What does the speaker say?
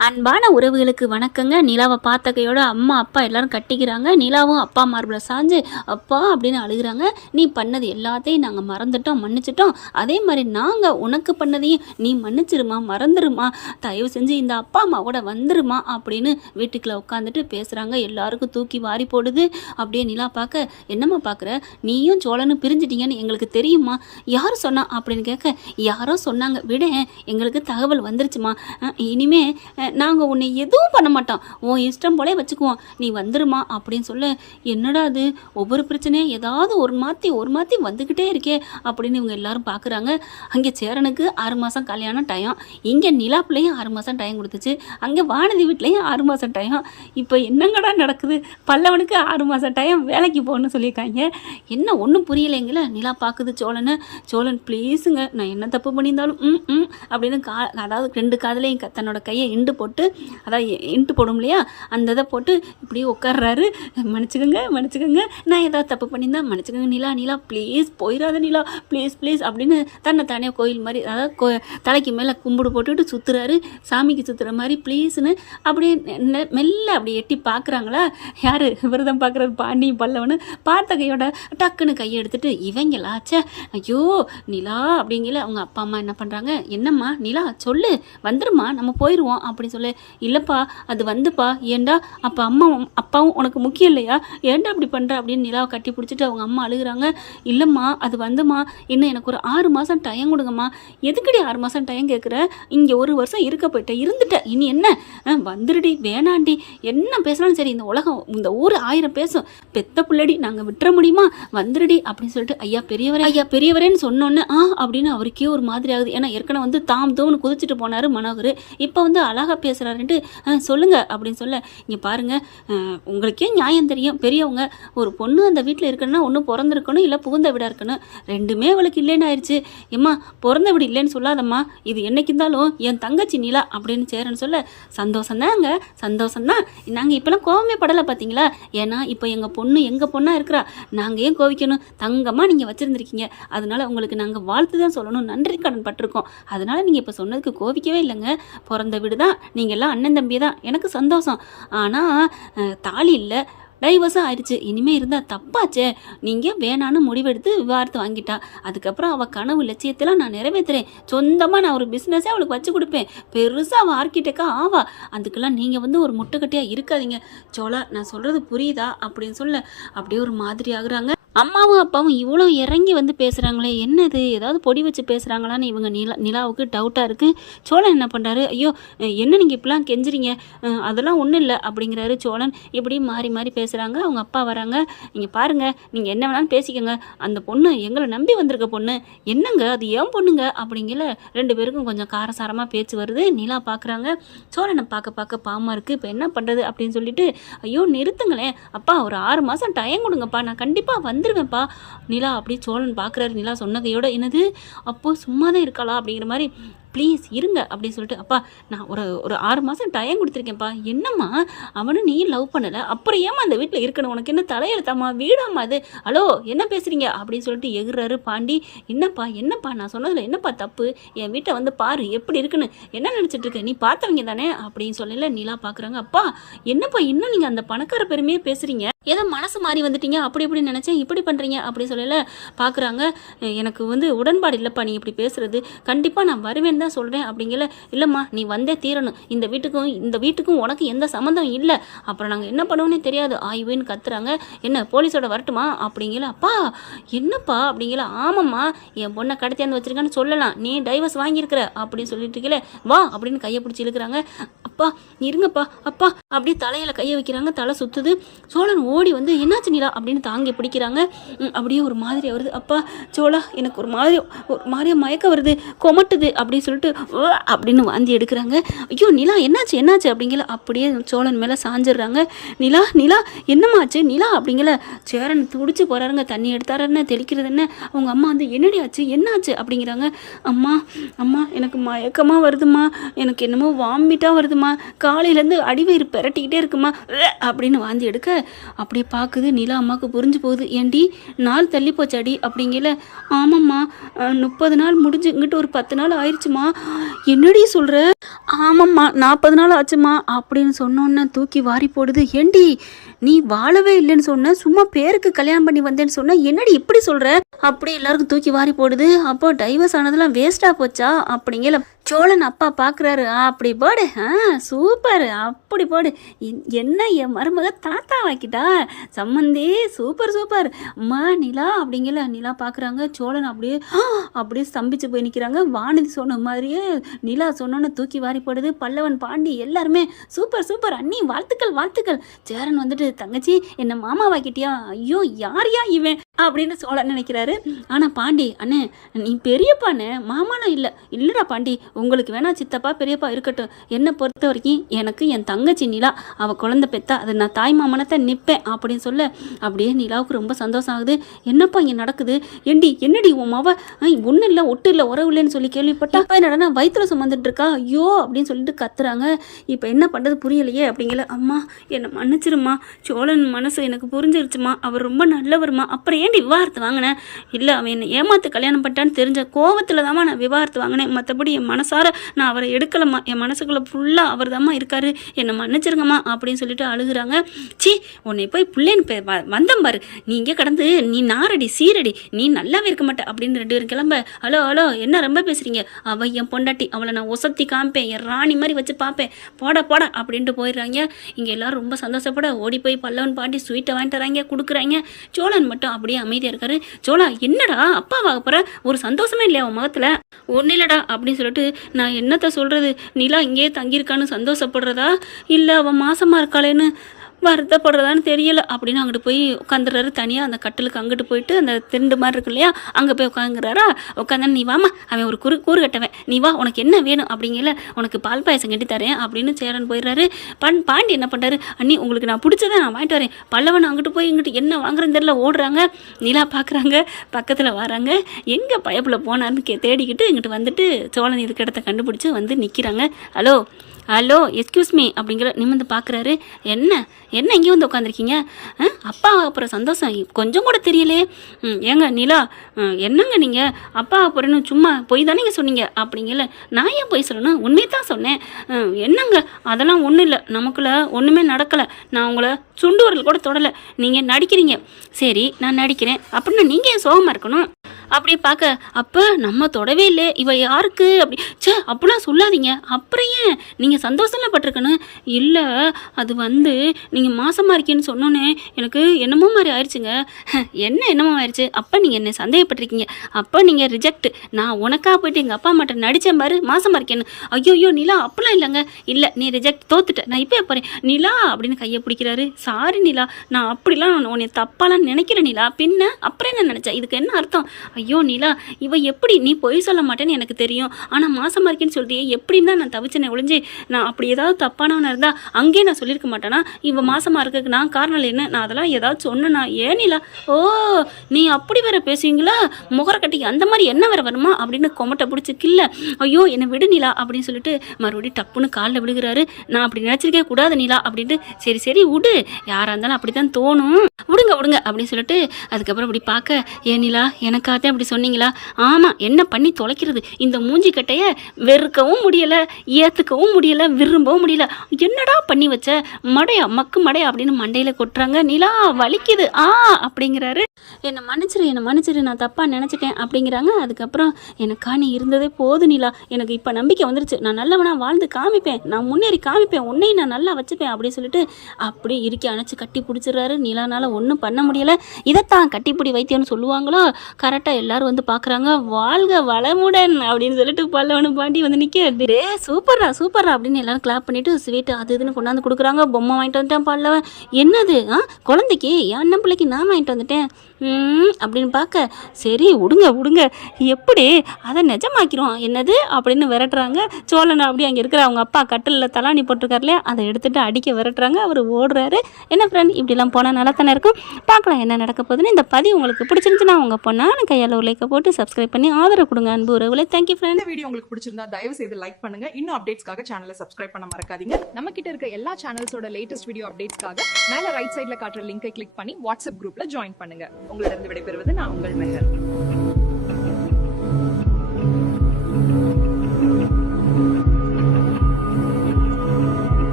அன்பான உறவுகளுக்கு வணக்கங்க. நிலாவை பார்த்த கையோட அம்மா அப்பா எல்லாரும் கட்டிக்கிறாங்க. நிலாவும் அப்பா மார்பில் சாஞ்சு அப்பா அப்படின்னு அழுகிறாங்க. நீ பண்ணது எல்லாத்தையும் நாங்கள் மறந்துட்டோம், மன்னிச்சிட்டோம். அதே மாதிரி நாங்கள் உனக்கு பண்ணதையும் நீ மன்னிச்சிருமா, மறந்துருமா, தயவு செஞ்சு இந்த அப்பா அம்மாவோட வந்துருமா அப்படின்னு வீட்டுக்குள்ள உட்காந்துட்டு பேசுகிறாங்க. எல்லாருக்கும் தூக்கி வாரி போடுது. அப்படியே நிலா பார்க்க, என்னம்மா பார்க்குற, நீயும் சோழனும் பிரிஞ்சிட்டீங்கன்னு எங்களுக்கு தெரியுமா, யார் சொன்னா அப்படின்னு கேட்க, யாரோ சொன்னாங்க விட, எங்களுக்கு தகவல் வந்துருச்சுமா, இனிமே நாங்கள் உன்னை எதுவும் பண்ண மாட்டோம், உன் இஷ்டம் போலே வச்சுக்குவோம், நீ வந்துருமா அப்படின்னு சொல்ல, என்னடா அது ஒவ்வொரு பிரச்சனையும் ஏதாவது ஒரு மாற்றி வந்துக்கிட்டே இருக்கே அப்படின்னு இவங்க எல்லாரும் பார்க்குறாங்க. அங்கே சேரனுக்கு 6 மாதம் கல்யாணம் டைம், இங்கே நிலா பிள்ளையும் 6 மாதம் டைம் கொடுத்துச்சு, அங்கே வானதி வீட்லேயும் 6 மாதம் டைம். இப்போ என்னங்கடா நடக்குது, பல்லவனுக்கு 6 மாதம் டைம் வேலைக்கு போகணும்னு சொல்லியிருக்காங்க. என்ன ஒன்றும் புரியலைங்கள. நிலா பார்க்குது சோழனை. சோழன் ப்ளீஸுங்க, நான் என்ன தப்பு பண்ணியிருந்தாலும் அப்படின்னு அதாவது 2 காதலையும் தன்னோட கையை இண்டு போட்டு, அதாவது இன்ட்டு போடும் இல்லையா, அந்த இதை போட்டு இப்படியே உட்கார்றாரு. மன்னிச்சுக்கோங்க, நான் ஏதாவது தப்பு பண்ணியிருந்தா மன்னிச்சுக்கோங்க நிலா ப்ளீஸ் போயிடாத நிலா, ப்ளீஸ் அப்படின்னு தன்னை தானே கோயில் மாதிரி, அதாவது தலைக்கு மேலே கும்பிடு போட்டுட்டு சுற்றுறாரு, சாமிக்கு சுற்றுற மாதிரி ப்ளீஸ்னு. அப்படியே மெல்ல அப்படி எட்டி பார்க்குறாங்களா, யார் விரதம் பார்க்குறது, பாண்டியும் பல்லவனு. பார்த்த கையோட டக்குன்னு கையை எடுத்துட்டு, இவங்களாச்சே ஐயோ நிலா அப்படிங்கல. அவங்க அப்பா அம்மா என்ன பண்ணுறாங்க, என்னம்மா நிலா சொல்லு, வந்துருமா நம்ம போயிடுவோம் அப்படின்னு சொல்லு. இல்லைப்பா அது வந்துப்பா, ஏண்டா அப்போ அப்பாவும் உனக்கு முக்கியம் இல்லையா, ஏண்டா அப்படி பண்ணுற அப்படின்னு நிலாவை கட்டி பிடிச்சிட்டு அவங்க அம்மா அழுகுறாங்க. இல்லைம்மா அது வந்துமா, இன்னும் எனக்கு ஒரு 6 மாதம் டைம் கொடுங்கம்மா. எதுக்குடி 6 மாதம் டைம் கேட்குற, இங்கே 1 வருஷம் இருக்க போயிட்டேன், இருந்துட்டேன், இனி என்ன, வந்துடுடி வேணாண்டி, என்ன பேசினாலும் சரி, இந்த உலகம் இந்த ஊர் 1000 பேசும், பெத்த பிள்ளடி நாங்கள் விட்டுற முடியுமா, வந்துடுடி அப்படின்னு சொல்லிட்டு, ஐயா பெரியவரேன்னு சொன்னோன்னே அப்படின்னு அவருக்கே ஒரு மாதிரி ஆகுது. ஏன்னா ஏற்கனவே வந்து தாம் தோம்னு குதிச்சுட்டு போனார் மனோகர், இப்போ வந்து அழகாக பேசுகிறாருன்ட்டு சொல்லுங்க அப்படின்னு சொல்ல, இங்கே பாருங்கள் உங்களுக்கே நியாயம் தெரியும், பெரியவங்க ஒரு பொண்ணு அந்த வீட்டில் இருக்கணும்னா ஒன்று பிறந்திருக்கணும், இல்லை புகுந்த வீடாக இருக்கணும், ரெண்டுமே அவளுக்கு இல்லைன்னு ஆயிடுச்சு. ஏம்மா பிறந்த வீடு இல்லைன்னு சொல்லாதம்மா, இது என்னைக்கு இருந்தாலும் என் தங்கச்சி நிலா அப்படின்னு சேரன்னு சொல்ல, சந்தோஷம்தாங்க, சந்தோஷம்தான், நாங்கள் இப்போலாம் கோவமே படலை பார்த்தீங்களா, ஏன்னா இப்போ எங்கள் பொண்ணாக இருக்கிறா, நாங்கள் ஏன் கோவிக்கணும், தங்கமாக நீங்கள் வச்சுருந்துருக்கீங்க, அதனால உங்களுக்கு நாங்கள் வாழ்த்து தான் சொல்லணும், நன்றி கடன் பட்டிருக்கோம், அதனால நீங்கள் இப்போ சொன்னதுக்கு கோவிக்கவே இல்லைங்க, பிறந்த வீடு தான், நீங்கள் எல்லாம் அண்ணன் தம்பி தான், எனக்கு சந்தோஷம், ஆனால் தாலி இல்லை, டைவர்ஸும் ஆயிடுச்சு, இனிமேல் இருந்தால் தப்பாச்சே, நீங்கள் வேணான்னு முடிவெடுத்து விவாகரத்து வாங்கிட்டா, அதுக்கப்புறம் அவள் கனவு லட்சியத்தெல்லாம் நான் நிறைவேற்றுறேன், சொந்தமாக நான் ஒரு பிஸ்னஸே அவளுக்கு வச்சு கொடுப்பேன், பெருசாக அவள் ஆர்கிடெக்டாக ஆவா, அதுக்கெல்லாம் நீங்கள் வந்து ஒரு முட்டுக்கட்டையாக இருக்காதீங்க சோழா, நான் சொல்கிறது புரியுதா அப்படின்னு சொல்ல, அப்படியே ஒரு மாதிரி ஆகுறாங்க. அம்மாவும் அப்பாவும் இவ்வளோ இறங்கி வந்து பேசுகிறாங்களே, என்னது ஏதாவது பொடி வச்சு பேசுகிறாங்களான்னு இவங்க நிலாவுக்கு டவுட்டாக இருக்குது. சோழன் என்ன பண்ணுறாரு, ஐயோ என்ன நீங்கள் இப்படிலாம் கெஞ்சுறீங்க, அதெல்லாம் ஒன்றும் இல்லை அப்படிங்கிறாரு சோழன். இப்படி மாறி பேசுகிறாங்க. அவங்க அப்பா வராங்க, நீங்கள் பாருங்கள், நீங்கள் என்ன வேணாலும் பேசிக்கோங்க, அந்த பொண்ணு எங்களை நம்பி வந்திருக்க பொண்ணு, என்னங்க அது ஏன் பொண்ணுங்க அப்படிங்கிற 2 பேருக்கும் கொஞ்சம் காரசாரமாக பேச்சு வருது. நிலா பார்க்குறாங்க, சோழனை பார்க்க பாவமாக இருக்குது, இப்போ என்ன பண்ணுறது அப்படின்னு சொல்லிட்டு, ஐயோ நிறுத்துங்களேன் அப்பா, ஒரு 6 மாதம் டைம் கொடுங்கப்பா, நான் கண்டிப்பாக வந்துருவேன்ப்பா. நிலா அப்படி சோழன் பார்க்குறாரு. நிலா சொன்னதையோட, என்னது அப்போது சும்மா தான் இருக்காளா அப்படிங்கிற மாதிரி, ப்ளீஸ் இருங்க அப்படின்னு சொல்லிட்டு, அப்பா நான் ஒரு 6 மாதம் டைம் கொடுத்துருக்கேன்ப்பா, என்னம்மா அவனும் நீ லவ் பண்ணலை, அப்புறம் ஏமா அந்த வீட்டில் இருக்கணும், உனக்கு என்ன தலையெழுத்தாம்மா, வீடாம்மா அது, ஹலோ என்ன பேசுகிறீங்க அப்படின்னு சொல்லிட்டு எகுறாரு பாண்டி. என்னப்பா நான் சொன்னதில் என்னப்பா தப்பு, என் வீட்டை வந்து பாரு எப்படி இருக்குன்னு, என்ன நினச்சிட்டு இருக்க, நீ பார்த்தவங்க தானே அப்படின்னு சொல்லல. நிலா பார்க்குறாங்க, அப்பா என்னப்பா இன்னும் நீங்கள் அந்த பணக்கார பெருமையே பேசுகிறீங்க, ஏதோ மனசு மாறி வந்துட்டீங்க, அப்படி நினச்சேன், இப்படி பண்ணுறீங்க அப்படி சொல்லலை. பார்க்குறாங்க, எனக்கு வந்து உடன்பாடு இல்லைப்பா நீ இப்படி பேசுகிறது, கண்டிப்பாக நான் வருவேன் தான் சொல்கிறேன் அப்படிங்கல. இல்லைம்மா நீ வந்தே தீரணும், இந்த வீட்டுக்கும் உனக்கு எந்த சம்மந்தம் இல்லை, அப்புறம் நாங்கள் என்ன பண்ணுவோன்னே தெரியாது ஆய்வுன்னு கத்துறாங்க. என்ன போலீஸோட வரட்டுமா அப்படிங்கல. அப்பா என்னப்பா அப்படிங்கல. ஆமாம்மா என் பொண்ணை கடத்தியாந்து வச்சிருக்கான்னு சொல்லலாம், நீ டைவர்ஸ் வாங்கியிருக்கிற அப்படின்னு சொல்லிட்டு இருக்கல, வா அப்படின்னு கையை பிடிச்சி இழுக்கிறாங்க. அப்பா இருங்கப்பா அப்பா அப்படியே தலையில் கையை வைக்கிறாங்க, தலை சுற்றுது. சோழன் ஓடி வந்து என்னாச்சு நிலா அப்படின்னு தாங்கி பிடிக்கிறாங்க. அப்படியே ஒரு மாதிரி வருது. அப்பா சோழா எனக்கு ஒரு மாதிரியா மயக்கம் வருது, கொமட்டுது அப்படின்னு சொல்லிட்டு அப்படின்னு வாந்தி எடுக்கிறாங்க. ஐயோ நிலா என்னாச்சு அப்படிங்கல. அப்படியே சோழன் மேலே சாஞ்சிடுறாங்க. நிலா என்னமாச்சு நிலா அப்படிங்கல. சேரன் துடிச்சு போகிறாருங்க, தண்ணி எடுத்தாருன்னு தெளிக்கிறது என்ன. அவங்க அம்மா வந்து என்னடி ஆச்சு என்னாச்சு அப்படிங்கிறாங்க. அம்மா எனக்கு மயக்கமாக வருதுமா, எனக்கு என்னமோ வாமிட்டாக வருதுமா, காலையிலேருந்து அடிவயிறு பெரட்டிக்கிட்டே இருக்குமா அப்படின்னு வாந்தி எடுக்க, அப்படியே பார்க்குது. நிலா அம்மாவுக்கு புரிஞ்சு போகுது. ஏண்டி நாள் தள்ளி போச்சாடி அப்படிங்கல. ஆமாம்மா 30 நாள் முடிஞ்சு இங்கிட்ட ஒரு 10 நாள் ஆயிடுச்சுமா என்னடி சொல்ற? ஆமாம்மா 40 நாள் ஆச்சுமா அப்படின்னு சொன்னோன்னே தூக்கி வாரி போடுது. ஏண்டி நீ வாழவே இல்லைன்னு சொன்ன, சும்மா பேருக்கு கல்யாணம் பண்ணி வந்தேன்னு சொன்ன, என்னடி இப்படி சொல்ற? அப்படி எல்லாருக்கும் தூக்கி வாரி போடுது. அப்போ டைவர்ஸ் ஆனதெல்லாம் வேஸ்டா போச்சா அப்படிங்கிற சோழன் அப்பா பார்க்குறாரு. அப்படி போடு, சூப்பர், அப்படி போடு. என்ன என் மருமக தாத்தா வாக்கிட்டா சம்மந்தி, சூப்பர் சூப்பர் அம்மா நிலா அப்படிங்கிற நிலா பார்க்குறாங்க. சோழன் அப்படியே ஸ்தம்பிச்சு போய் நிற்கிறாங்க. வானதி சொன்ன மாதிரியே நிலா சொன்னோன்னு தூக்கி வாரி போடுது. பல்லவன் பாண்டி எல்லாருமே சூப்பர் சூப்பர் அண்ணி, வாழ்த்துக்கள் வாழ்த்துக்கள். சேரன் வந்துட்டு தங்கச்சி என்ன மாமா வாக்கிட்டியா? ஐயோ யாரையா இவன் அப்படின்னு சோழன் நினைக்கிறாரு. ஆனால் பாண்டி அண்ணே நீ பெரியப்பாண்ணே, மாமானா இல்லைடா பாண்டி, உங்களுக்கு வேணா சித்தப்பா பெரியப்பா இருக்கட்டும், என்னை பொறுத்த வரைக்கும் எனக்கு என் தங்கச்சி நிலா அவள் குழந்தை பெத்தா அது நான் தாய் மாமனத்தை நிற்பேன் அப்படின்னு சொல்ல அப்படியே நிலாவுக்கு ரொம்ப சந்தோஷம் ஆகுது. என்னப்பா இங்கே நடக்குது? என்னடி உன் மாவ ஒன்றும் இல்லை ஒட்டு இல்லை உறவு இல்லைன்னு சொல்லி கேள்விப்பட்டா அப்போ என்னடா வயிற்றுல சுமந்துட்டு இருக்கா, ஐயோ அப்படின்னு சொல்லிட்டு கத்துறாங்க. இப்போ என்ன பண்ணுறது புரியலையே அப்படிங்கல. அம்மா என்னை மன்னிச்சிருமா, சோழன் மனசு எனக்கு புரிஞ்சிருச்சுமா, அவர் ரொம்ப நல்லவருமா. அப்புறம் ஏன்டி விவாகரத்து வாங்கினேன்? இல்லை அவன் என்னை ஏமாத்து கல்யாணம் பண்ணிட்டான்னு தெரிஞ்ச கோவத்தில் தாம்மா நான் விவாகரத்து வாங்கினேன், மற்றபடி என் மனசார நான் அவரை எடுக்கலம்மா, என் மனசுக்குள்ளே ஃபுல்லாக அவர் தாம்மா இருக்காரு, என்னை மன்னிச்சிருங்கம்மா அப்படின்னு சொல்லிட்டு அழுகுறாங்க. சி உன்னை போய் பிள்ளைன்னு வந்தம் பாரு, நீ இங்கே கடந்து நீ நாரடி சீரடி, நீ நல்லாவே இருக்க மாட்டே அப்படின்னு 2 பேரும் கிளம்ப. ஹலோ ஹலோ என்ன ரொம்ப பேசுறீங்க, அவள் என் பொண்டாட்டி, அவளை நான் ஒசத்தி காமிப்பேன், என் ராணி மாதிரி வச்சு பார்ப்பேன், போடா அப்படின்ட்டு போயிடுறாங்க. இங்கே எல்லாரும் ரொம்ப சந்தோஷப்பட ஓடி போய் பல்லவன் பாண்டி ஸ்வீட்டை வாங்கிட்டு வராங்க, கொடுக்குறாங்க. சோழன் மட்டும் அப்படியே அமைதியாக இருக்காரு. சோழா என்னடா அப்பா வாங்க போகிற, ஒரு சந்தோஷமே இல்லையா உன் முகத்தில்? ஒன்றும் இல்லடா அப்படின்னு சொல்லிட்டு நான் என்னத்தை சொல்கிறது, நிலா இங்கேயே தங்கியிருக்கான்னு சந்தோஷப்படுறதா இல்லை அவன் மாசமாக இருக்காளேன்னு வருத்தப்படுறதான்னு தெரியல அப்படின்னு அங்கிட்டு போய் உட்காந்துறாரு தனியாக. அந்த கட்டிலுக்கு அங்கிட்டு போயிட்டு அந்த திண்டு மாதிரி இருக்கு இல்லையா, அங்கே போய் உட்காந்துறாரா. உட்காந்தானே நீ வாமா, அவன் ஒரு கூறு கட்டவன், நீ வா உனக்கு என்ன வேணும் அப்படிங்கல, உனக்கு பால் பாயசம் கட்டி தரேன் அப்படின்னு சேரன் போயிடுறாரு. பாண்டி என்ன பண்ணுறாரு, அண்ணி உங்களுக்கு நான் பிடிச்சதை நான் வாங்கிட்டு வரேன். பல்லவன் அங்கிட்டு போய் இங்கிட்டு என்ன வாங்குறேன்னு தெரியல ஓடுறாங்க. நிலா பார்க்குறாங்க, பக்கத்தில் வராங்க. எங்கே பயப்புல போனார்னு தேடிக்கிட்டு இங்கிட்டு வந்துட்டு சோழன் இதுக்கு இடத்த கண்டுபிடிச்சி வந்து நிற்கிறாங்க. ஹலோ எக்ஸ்கியூஸ் மீ அப்படிங்கிற நிமிர்ந்து பார்க்குறாரு. என்ன இங்கே வந்து உட்காந்துருக்கீங்க? அப்பா அப்புறம் சந்தோஷம் கொஞ்சம் கூட தெரியலே. ஏங்க நிலா என்னங்க நீங்கள் அப்பா அப்புறம்னு சும்மா பொய் தானேங்க சொன்னீங்க அப்படிங்கல. நான் ஏன் பொய் சொல்லணும், உண்மையை தான் சொன்னேன். என்னங்க அதெல்லாம் ஒன்றும் இல்லை, நமக்குள்ள ஒன்றுமே நடக்கலை, நான் உங்களை சுண்டு வரல் கூட தொடலை, நீங்கள் நடிக்கிறீங்க. சரி நான் நடிக்கிறேன் அப்படின்னா நீங்கள் ஏன் சோகமாக இருக்கணும்? அப்படி பார்க்க அப்போ நம்ம தொடவே இல்லை, இவ யாருக்கு அப்படி அப்படிலாம் சொல்லாதீங்க. அப்புறம் ஏன் நீங்கள் சந்தோஷம்லாம் பட்டிருக்கணும்? இல்லை அது நீங்கள் மாசமாக இருக்கீன்னு சொன்னோன்னே எனக்கு என்னமோ மாதிரி ஆயிடுச்சுங்க. என்னமோ ஆயிடுச்சு? அப்போ நீங்கள் என்னை சந்தேகப்பட்டிருக்கீங்க, அப்போ நீங்கள் ரிஜெக்ட். நான் உனக்காக போயிட்டு எங்கள் அப்பா அம்மாட்ட நடித்தேன் பாரு மாசமாக இருக்கேன்னு. ஐயோ நிலா அப்படிலாம் இல்லைங்க, இல்லை நீ ரிஜெக்ட், தோத்துட்ட, நான் இப்போ போகிறேன் நிலா அப்படின்னு கையை பிடிக்கிறாரு. சாரி நிலா, நான் அப்படிலாம் உன்னை தப்பாலாம் நினைக்கிறேன் நிலா, பின்ன அப்புறம் என்ன நினச்சேன், இதுக்கு என்ன அர்த்தம்? ஐயோ நிலா இவ எப்படி, நீ பொய் சொல்ல மாட்டேன்னு எனக்கு தெரியும், ஆனால் மாசமாக இருக்கேன்னு சொல்லிட்டு எப்படின்னு தான் நான் தவிச்சேனே ஒழிஞ்சு, நான் அப்படி ஏதாவது தப்பானவனாக இருந்தால் அங்கேயே நான் சொல்லியிருக்க மாட்டேனா? இவ மாசமாக இருக்கிறதுக்கு நான் காரணம் என்ன? நான் அதெல்லாம் ஏதாவது சொன்னேனா? ஏன் நிலா, ஓ நீ அப்படி வேற பேசுவீங்களா, முகர கட்டிக்கு அந்த மாதிரி என்ன வேற வருமா அப்படின்னு கொமட்டை பிடிச்சி கில்ல. ஐயோ என்னை விடு நிலா அப்படின்னு சொல்லிட்டு மறுபடியும் டப்புன்னு காலில் விழுகிறாரு. நான் அப்படி நினச்சிருக்கே கூடாது நிலா அப்படின்ட்டு. சரி விடு, யாராக இருந்தாலும் அப்படி தான் தோணும், விடுங்க அப்படின்னு சொல்லிட்டு அதுக்கப்புறம் அப்படி பார்க்க, ஏன் நிலா எனக்காகத்தான் அப்படி சொன்னீங்களா? ஆமாம், என்ன பண்ணி தொலைக்கிறது, இந்த மூஞ்சி கட்டையை வெறுக்கவும் முடியலை, ஏற்றுக்கவும் முடியலை, விரும்பவும் முடியல, என்னடா பண்ணி வச்ச மடையா மக்கு மடையா அப்படின்னு மண்டையில் கொட்டுறாங்க. நிலா வலிக்குது அப்படிங்கிறாரு. என்னை மன்னிச்சிரு நான் தப்பாக நினச்சிட்டேன் அப்படிங்கிறாங்க. அதுக்கப்புறம் எனக்கா நீ இருந்ததே போதும் நிலா, எனக்கு இப்போ நம்பிக்கை வந்துருச்சு, நான் நல்லவனாக வாழ்ந்து காமிப்பேன், நான் முன்னேறி காமிப்பேன், உன்னையும் நான் நல்லா வச்சுப்பேன் அப்படின்னு சொல்லிட்டு அப்படியே இறுக்கி அணைச்சி கட்டி பிடிச்சிடுறாரு. நிலானால ஒன்றும் பண்ண முடியலை. இதைத்தான் கட்டிப்பிடி வைத்தியம்னு சொல்லுவாங்களோ. கரெக்டாக எல்லாரும் வந்து பார்க்குறாங்க. வாழ்க வளமுடன் அப்படின்னு சொல்லிட்டு பல்லவனும் பாண்டி வந்து நிற்க, சூப்பரா அப்படின்னு எல்லாரும் கிளாப் பண்ணிட்டு ஸ்வீட்டு அது இதுன்னு கொண்டாந்து கொடுக்குறாங்க. பொம்மை வாங்கிட்டு வந்துட்டேன் பல்லவன். என்னது குழந்தைக்கு என் பிள்ளைக்கு நான் வாங்கிட்டு வந்துட்டேன் அப்படின்னு பார்க்க, சரி விடுங்க எப்படி அதை நிஜமாக்கிறோம் என்னது அப்படின்னு விரட்டுறாங்க. சோழன் அப்படி அங்கே இருக்கிற அவங்க அப்பா கட்டிலில் தலாணி போட்டிருக்காரு இல்லையா, அதை எடுத்துகிட்டு அடிக்க விரட்டுறாங்க. அவர் ஓடுறாரு. என்ன ஃப்ரெண்ட் இப்படிலாம் போனால் நல்லா தானே இருக்கும். பார்க்கலாம் என்ன நடக்க போகுதுன்னு. இந்த பதிவு உங்களுக்கு பிடிச்சிருந்துச்சுன்னா உங்கள் பொண்ணான கையால் ஒரு லைக்கை போட்டு சப்ஸ்கிரைப் பண்ணி ஆதரவு கொடுங்க அன்பு உறவுகளே. Thank you friend. இந்த வீடியோ உங்களுக்கு பிடிச்சிருந்தா தயவு செய்து லைக் பண்ணுங்க. இன்னும் அப்டேட்ஸ்க்காக சேனலை சப்ஸ்கிரைப் பண்ண மறக்காதீங்க. நம்ம கிட்ட இருக்க எல்லா சேனல்ஸோட லேட்டஸ்ட் வீடியோ அப்டேட்ஸ்க்காக மேல ரைட் சைட்ல காட்டுற லிங்கை கிளிக் பண்ணி வாட்ஸ்அப் குரூப்ல ஜாயின் பண்ணுங்க. உங்களிடம் விடைபெறுவது நான் உங்கள் மெஹர்.